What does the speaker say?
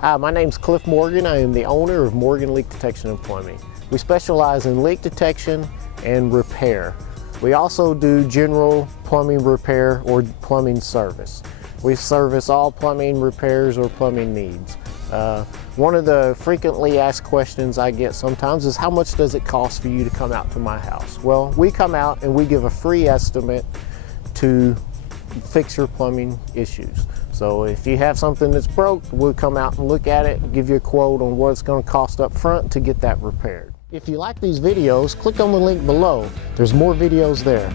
Hi, my name's Cliff Morgan. I am the owner of Morgan Leak Detection and Plumbing. We specialize in leak detection and repair. We also do general plumbing repair or plumbing service. We service all plumbing repairs or plumbing needs. One of the frequently asked questions I get sometimes is, how much does it cost for you to come out to my house? Well, we come out and we give a free estimate to fix your plumbing issues. So if you have something that's broke, we'll come out and look at it and give you a quote on what it's going to cost up front to get that repaired. If you like these videos, click on the link below. There's more videos there.